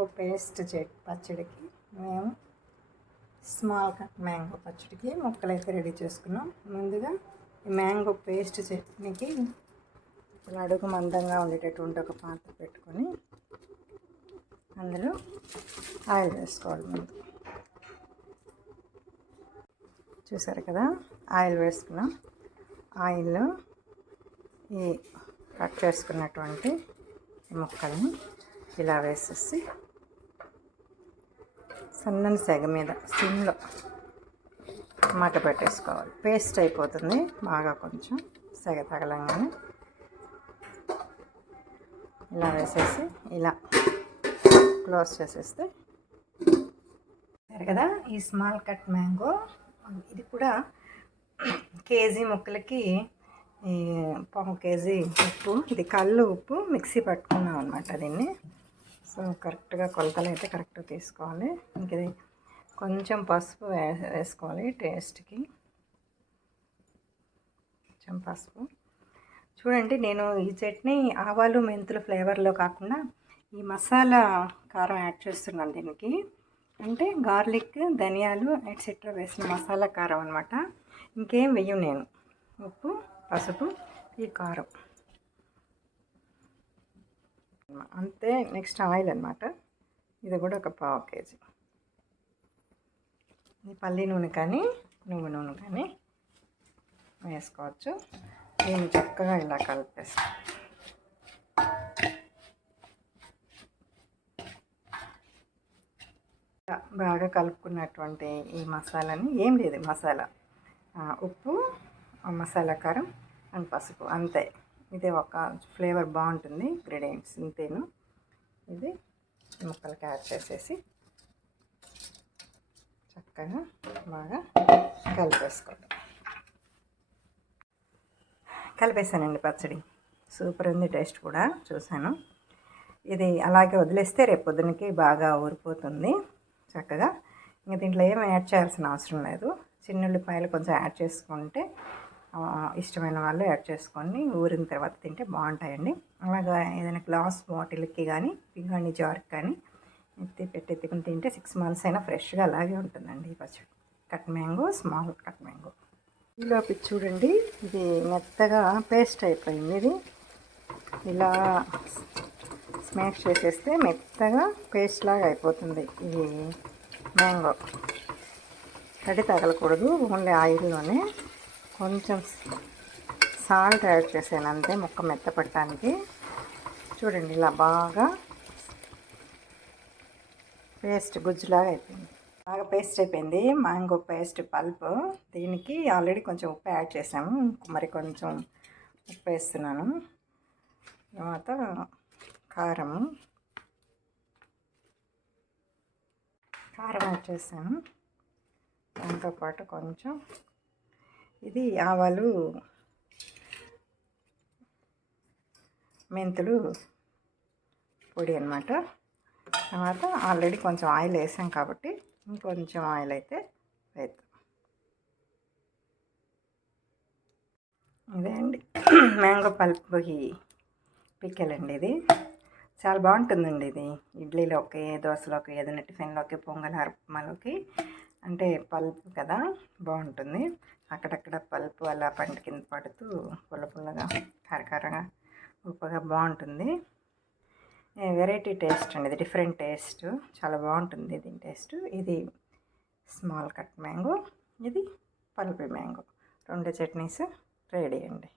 Mango paste చెట్ పచ్చడికి మేము స్మాల్ కట్ మ్యాంగో పచ్చడికి ముక్కలు అయితే రెడీ చేసుకున్నాం. ముందుగా ఈ మ్యాంగో పేస్ట్ చట్నీకి అడుగు మందంగా ఉండేటటువంటి ఒక పాత్ర పెట్టుకొని అందులో ఆయిల్ వేసుకోవాలి ముందు. చూసారు కదా? ఆయిల్ వేసుకున్నాం. ఆయిల్లో ఈ కట్ చేసుకున్నటువంటి ముక్కల్ని ఇలా వేసేసి సన్నని సెగ మీద సిమ్లో మాట పెట్టేసుకోవాలి. పేస్ట్ అయిపోతుంది బాగా కొంచెం సెగ తగలంగానే. ఇలా వేసేసి ఇలా క్లోజ్ చేసేస్తే కదా? ఈ స్మాల్ కట్ మ్యాంగో ఇది కూడా కేజీ ముక్కలకి ఈ పావు కేజీ ఉప్పు ఇది కళ్ళు ఉప్పు మిక్సీ పట్టుకున్నాం అనమాట దీన్ని. సో కరెక్ట్గా కొలతలు అయితే కరెక్ట్గా తీసుకోవాలి. ఇంక ఇది కొంచెం పసుపు వేసుకోవాలి టేస్ట్కి. కొంచెం పసుపు. చూడండి నేను ఈ చట్నీ ఆవాలు మెంతుల ఫ్లేవర్లో కాకుండా ఈ మసాలా కారం యాడ్ చేస్తున్నాను దీనికి. అంటే గార్లిక్ ధనియాలు ఎట్సెట్రా వేసిన మసాలా కారం అనమాట ఇంకేం వెయ్యం నేను. ఉప్పు పసుపు ఈ కారం. అంతే నెక్స్ట్ ఆయిల్ అనమాట ఇది కూడా ఒక పావు కేజీ. పల్లి నూనె కానీ నువ్వు నూనె కానీ వేసుకోవచ్చు. దీన్ని చక్కగా ఇలా కలిపేస్తాం బాగా కలుపుకున్నటువంటి ఈ మసాలాని ఏం లేదు మసాలా. ఉప్పు మసాలా కారం అండ్ పసుపు అంతే. ఇది ఒక ఫ్లేవర్ బాగుంటుంది ఇంగ్రీడియంట్స్ ఇంతేను. ఇది ముక్కలకి యాడ్ చేసేసి చక్కగా బాగా కలిపేసుకోవడం. కలిపేసానండి పచ్చడి. సూపర్ ఉంది టేస్ట్ కూడా చూశాను. ఇది అలాగే వదిలేస్తే రేపు పొద్దునకి బాగా ఊరిపోతుంది చక్కగా. ఇంకా దీంట్లో ఏమి యాడ్ చేయాల్సిన అవసరం లేదు. చిన్న ఉల్లిపాయలు కొంచెం యాడ్ చేసుకుంటే ఇష్టమైన వాళ్ళు యాడ్ చేసుకొని ఊరిన తర్వాత తింటే బాగుంటాయండి. అలాగా ఏదైనా గ్లాస్ బాటిల్కి కానీ పింగాణి జార్కి కానీ ఎత్తి పెట్టి ఎత్తుకుని తింటే సిక్స్ మంత్స్ అయినా ఫ్రెష్గా అలాగే ఉంటుందండి ఈ పచ్చడి. Cut mango small cut mango. ఈలోపు చూడండి ఇది మెత్తగా పేస్ట్ అయిపోయింది ఇది. ఇలా స్మాష్ చేసేస్తే మెత్తగా పేస్ట్ లాగా అయిపోతుంది ఇది మ్యాంగో. తడి తగలకూడదు ఓన్లీ ఆయిల్లోనే. కొంచెం సాల్ట్ యాడ్ చేశాను అంతే ముక్క మెత్తపట్టడానికి చూడండి ఇలా బాగా పేస్ట్ గుజ్జులాగా అయిపోయింది. బాగా పేస్ట్ అయిపోయింది మ్యాంగో పేస్ట్ పల్ప్. దీనికి ఆల్రెడీ కొంచెం ఉప్పు యాడ్ చేసాము మరి కొంచెం ఉప్పు వేస్తున్నాను. తర్వాత కారం కారం యాడ్ చేసాను. దాంతోపాటు కొంచెం ఇది ఆవాలు మెంతులు పొడి అనమాట తర్వాత ఆల్రెడీ కొంచెం ఆయిల్ వేసాం కాబట్టి ఇంకొంచెం ఆయిల్ అయితే వేద్దాం. ఇదే అండి. మ్యాంగో పల్పుకి పిక్కలండి ఇది. చాలా బాగుంటుందండి ఇది. ఇడ్లీలోకి దోశలోకి ఏదైనా టిఫిన్లోకి పొంగల్ ఉప్మాలోకి అంటే పల్పు కదా బాగుంటుంది. అక్కడక్కడ పల్పు అలా పంట కింద పడుతూ పుల్ల పుల్లగా కరకరగా ఉప్పుగా బాగుంటుంది. వెరైటీ టేస్ట్ అండి ఇది డిఫరెంట్ టేస్ట్. చాలా బాగుంటుంది దీని టేస్ట్. ఇది స్మాల్ కట్ మ్యాంగో ఇది పల్పి మ్యాంగో. రెండు చట్నీస్ రెడీ అండి.